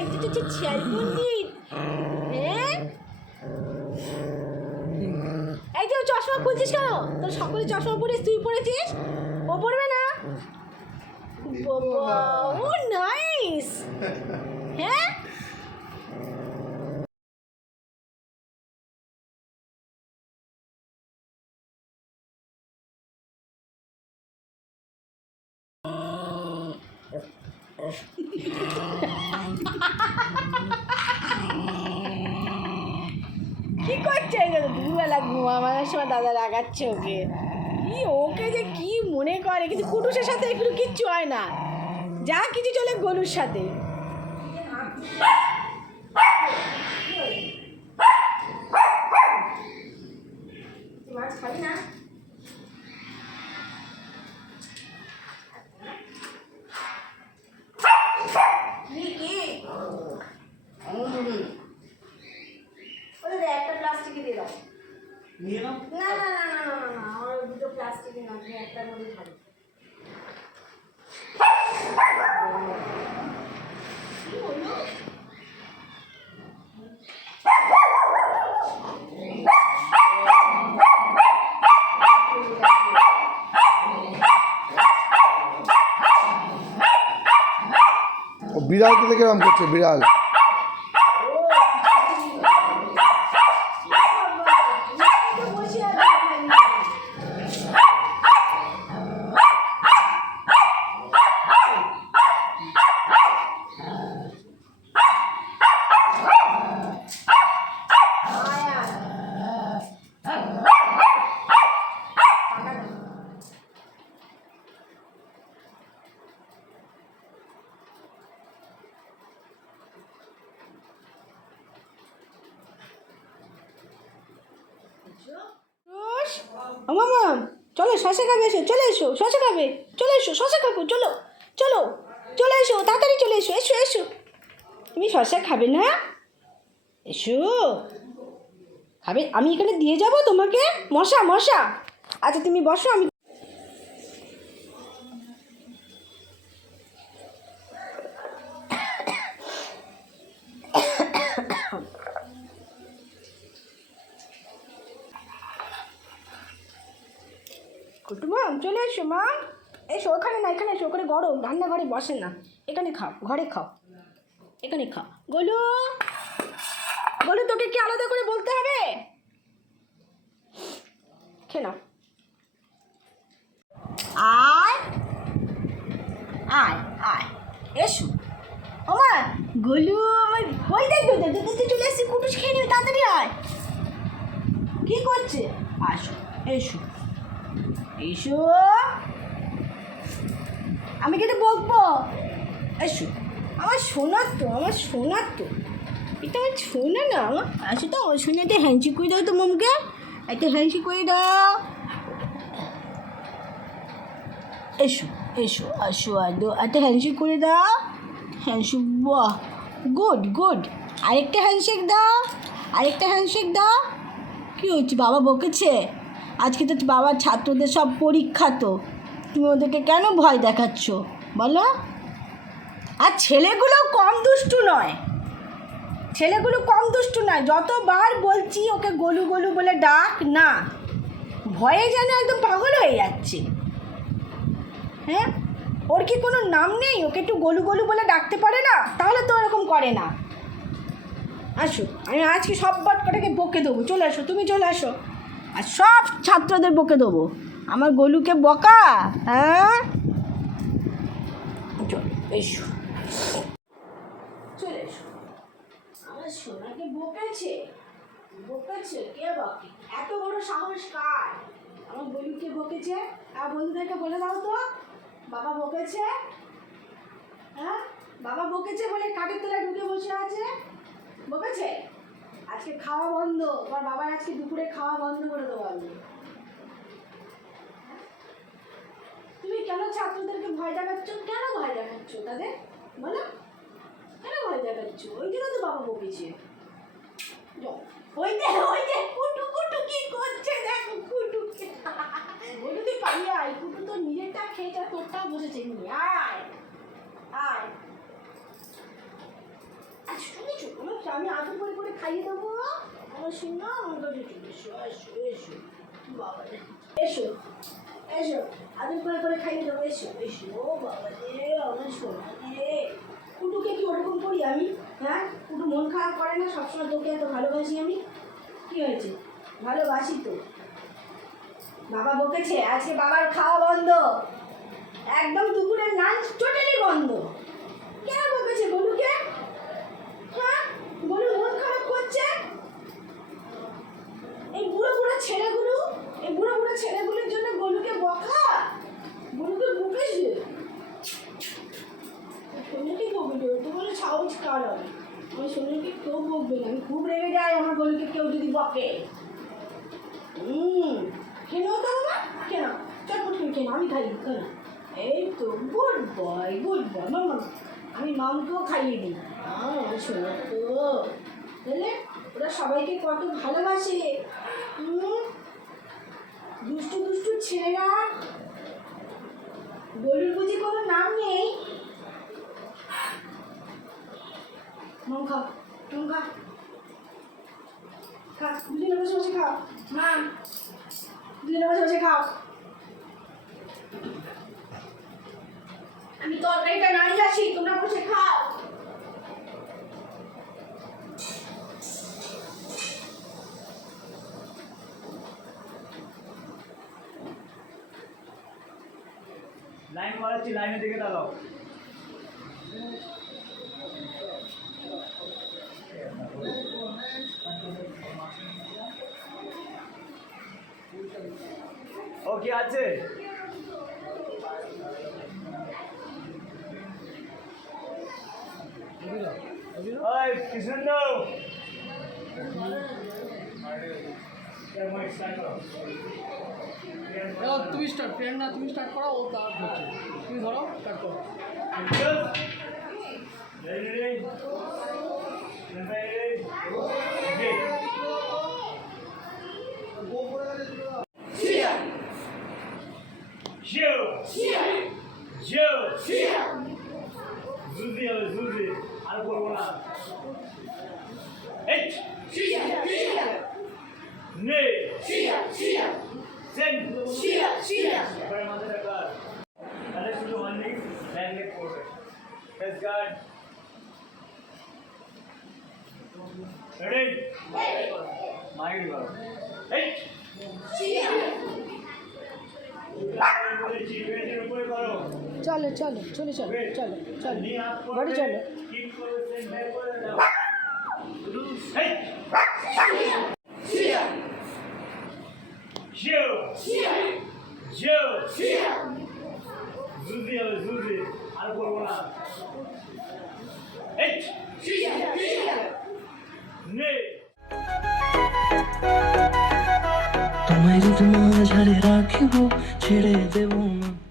এটা তো পণ্ডিত হ্যাঁ? এই যে চশমা খুলছিস কেন? তোর সকলে চশমা পরিস তুই পরেছিস ও পড়বে না? ও নাইস হ্যাঁ? কি করছে দুবেলা ঘুমাবার সময় দাদা লাগাচ্ছে ওকে। কি ওকে যে কি মনে করে? কিন্তু কুটুসের সাথে একটু কিচ্ছু হয় না। যা কিছু চলে গরুর সাথে মাছ খাবি না কি কি ওদের একটা প্লাস্টিকে দিয়ে দাও নিয়ে নাও না না না না না না না আমার দুটো প্লাস্টিকে না তুমি একটার মধ্যে খাবে। ও বিড়াল তো দেখে করছে বিড়াল ও, বাবা, তুমি তো বসে আছো ওখানে। আয়, আয়। টাকা দাও। রোশ, ও মামা, চলো শশা খাবে এসো, চলে এসো, শশা খাবে, চলে এসো, শশা খাব, চলো চলো, চলে এসো, তাড়াতাড়ি চলে এসো এসো এসো। তুমি শশা খাবে না? এসো। খাবে, আমি এখানে দিয়ে যাব তোমাকে? মশা মশা। আচ্ছা তুমি বসো, আমি কুটুমাম চলে এসো মা। এসো, ওখানে না, এখানে এসো, ওখানে গরম। রান্নাঘরে বসে না। এখানে খাও, ঘরে খাও। এখানে খাও। গোলু গোলু, তোকে কি আলাদা করে বলতে হবে? খেয়ে আয় আয় আয়। এসো। আমার গোলু, আমার ওই দেখবে দেখতে চলে এসেছি, কুটুস খেয়ে নিবে তাড়াতাড়ি আয়। কি করছে? আসো, এসো। এসো। আমি কিন্তু বকবো। এসো আমার শোনার তো, আমার শোনার তো। এটা আমার শোনা না, আমার আসো তো আমার শোনা একটা হ্যান্ডশিক করে দাও তো মমকে। একটা হ্যান্ডশিক করে দাও। এসো এসো, আসো আদো একটা হ্যান্ডশেক করে দাও। হ্যান্ডশেক, বাহ, গুড গুড। আরেকটা হ্যান্ডশেক দাও, আরেকটা হ্যান্ডশেক দাও। কী হচ্ছে, বাবা বকেছে? আজকে তো বাবার ছাত্রদের সব পরীক্ষা তো। তুমি ওদেরকে কেন ভয় দেখাচ্ছ? বলো। আর ছেলেগুলো কম দুষ্টু নয়। ছেলেগুলো কম দুষ্টু নয়। যতবার বলছি ওকে গলু গলু বলে ডাক, না। ভয়ে যেন একদম পাগল হয়ে যাচ্ছে। হ্যাঁ? ওর কি কোনো নাম নেই? ওকে একটু গলু গলু বলে ডাকতে পারে না? তাহলে তো এরকম করে না। আসো আমি আজকে সব কটাকে বকে দেবো। চলে আসো, তুমি চলে আসো। আর সব ছাত্রদের বকে দেবো। আমার গলুকে বকা হ্যাঁ? এসো চলে এসো। বকেছে? বকেছে? কে বকে? এত বড় আমার বকেছে? বন্ধুদেরকে বলে দাও তো। বাবা বকেছে? হ্যাঁ? বাবা বকেছে বলে কাঠের তলায় ঢুকে বসে আছে? বকেছে? আজকে খাওয়া বন্ধ। আমার বাবার আজকে দুপুরে খাওয়া বন্ধ করে দেবো আমি। তুমি কেন ছাত্রদেরকে ভয় দেখাচ্ছ? কেন ভয় দেখাচ্ছ তাদের? বলো। কেন ভয় দেখাচ্ছ? ওই জন্য তো বাবা বকেছে। ওই যে ওই যে কুটু কুটু কি করছে? দেখো কুটু। বলু তুই পালিয়ে আয়। কুটু তো নিজেরটা খেয়েছে তোরটাও বসেছে। নিয়ে আয় আয় আয়। আমি আদর করে করে খাইয়ে দেবো। আমার শোনা আমার কাছে চলে এসো এসো এসো। বাবা এসো এসো। আদর করে করে খাইয়ে দেবো, এসো এসো বাবা রে আমার সোনা রে কুটুকে কি ওরকম করি আমি? হ্যাঁ কুটু মন খারাপ করে না, সবসময় তোকে এত ভালোবাসি আমি? কি হয়েছে? ভালোবাসি তো। বাবা বকেছে, আজকে বাবার খাওয়া বন্ধ। একদম দুপুরের লাঞ্চ টোটালি বন্ধ। কেন বকেছে গলুকে হ্যাঁ গলু মন খারাপ করছে এই বুড়ো বুড়ো ছেলেগুলো এই বুড়ো বুড়ো ছেলেগুলোর জন্য গলুকে বকা গলুকে বকেছে সোনাকে বকবে তো বলে সাহস কার হবে আমার সোনাকে কেউ বকবে না আমি খুব রেগে যায় আমার গলুকে কেউ যদি বকে। হুম কেন তো না কেন চটপট করে কেন আমি খাই কেন এই তো গুড বয় গুড বয় মামা আমি মামকেও খাইয়ে দিই। শোনো তো। বুঝলে ওরা সবাইকে কত ভালোবাসে। দুষ্টু দুষ্টু ছেলেরা। গরুর বুঝি কোনো নাম নেই? মাম খাও, মাম খা খা দুজনে বসে বসে খাও। মা দুজনে বসে বসে খাও। আমি তরকারিটা নাড়িয়ে আসি দাঁড়াও। ও কি আছে? ওই কৃষ্ণ এবার তুমি স্টার্ট ট্রেন না তুমি স্টার্ট করো ও তার তুমি ধরো স্টার্ট করো। জুজি হবে জুজি আর করব না এই নে সেন এবারে মাথায় রাখা তাহলে শুধু ওয়ান লেগ ব্যাক লেগ করবে ফেস গার্ড রেডি মাইন্ড করো এই বলেছি পেটের উপরে করো চলো চলো, চলে, চলো চলো চলো বাড়ি চলো আর করব না তোমায় যদি মাঝারে রাখিব, ছেড়ে দেব না।